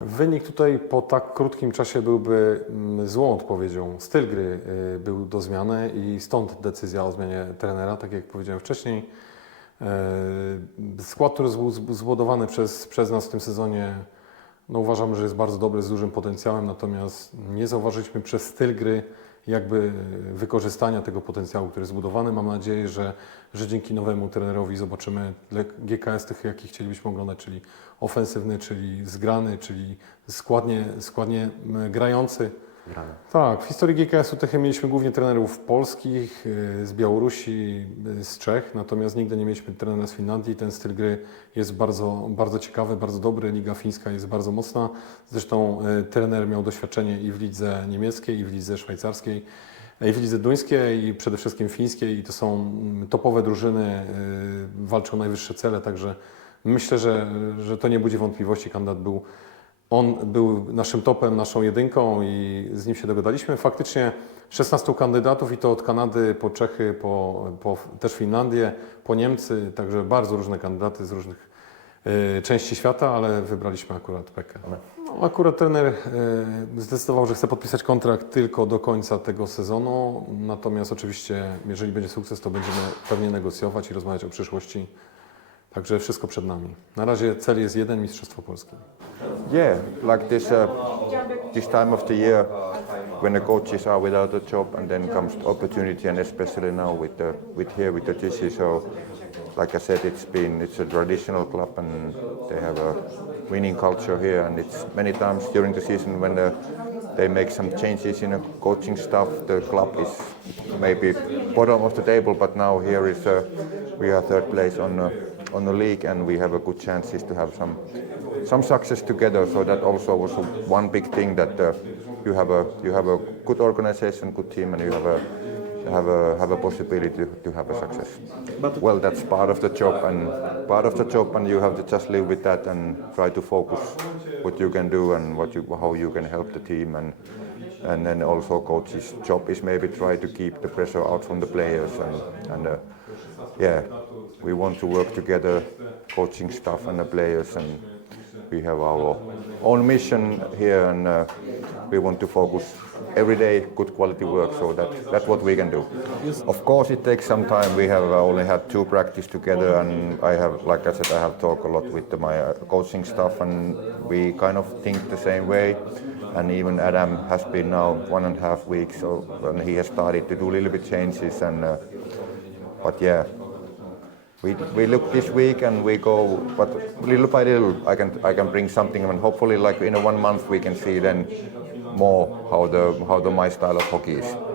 Wynik tutaj po tak krótkim czasie byłby mm, złą odpowiedzią. Styl gry y, był do zmiany i stąd decyzja o zmianie trenera, tak jak powiedziałem wcześniej. E, Skład, który był zb- zbudowany przez, przez nas w tym sezonie, no uważam, że jest bardzo dobry, z dużym potencjałem, natomiast nie zauważyliśmy przez styl gry jakby wykorzystania tego potencjału, który jest zbudowany. Mam nadzieję, że, że dzięki nowemu trenerowi zobaczymy GKS tych, jaki chcielibyśmy oglądać, czyli ofensywny, czyli zgrany, czyli składnie, składnie grający. Gramy. Tak, w historii GKS-u Techy mieliśmy głównie trenerów polskich, y, z Białorusi, y, z Czech, natomiast nigdy nie mieliśmy trenera z Finlandii. Ten styl gry jest bardzo, bardzo ciekawy, bardzo dobry. Liga fińska jest bardzo mocna. Zresztą y, trener miał doświadczenie i w lidze niemieckiej, i w lidze szwajcarskiej, i w lidze duńskiej, i przede wszystkim fińskiej. I to są mm, topowe drużyny, walczą o najwyższe cele, także myślę, że, że to nie budzi wątpliwości. Kandydat był on był naszym topem, naszą jedynką i z nim się dogadaliśmy. Faktycznie 16 kandydatów i to od Kanady po Czechy, po, po też Finlandię, po Niemcy, także bardzo różne kandydaty z różnych e, części świata, ale wybraliśmy akurat Pekę. No, akurat trener e, zdecydował, że chce podpisać kontrakt tylko do końca tego sezonu, natomiast oczywiście, jeżeli będzie sukces, to będziemy pewnie negocjować i rozmawiać o przyszłości. Także wszystko przed nami. Na razie cel jest jeden, Mistrzostwo Polskie. Yeah, like this uh, this time of the year when the coaches are without a job and then comes the opportunity and especially now with the with here with the GC so like I said it's been it's a traditional club and they have a winning culture here and it's many times during the season when the, they make some changes in the coaching staff the club is maybe bottom of the table but now here is uh, we are third place on uh, on the league and we have a good chances to have some some success together. So that also was one big thing that uh, you have a you have a good organization, good team, and you have a have a have a possibility to, to have a success. well, that's part of the job and part of the job, and you have to just live with that and try to focus what you can do and what you how you can help the team and. And then also coach's job is maybe try to keep the pressure out from the players and, and uh, yeah, we want to work together, coaching staff and the players, and we have our own mission here, and uh, we want to focus every day good quality work. So that that's what we can do. Of course, it takes some time. We have uh, only had two practice together, and I have, like I said, I have talked a lot with my uh, coaching staff, and we kind of think the same way. And even Adam has been now one and a half weeks, so and he has started to do a little bit changes, and uh, but yeah, we, we look this week and we go, but little by little, I can I can bring something, and hopefully, like in a one month, we can see then more how the how the my style of hockey is.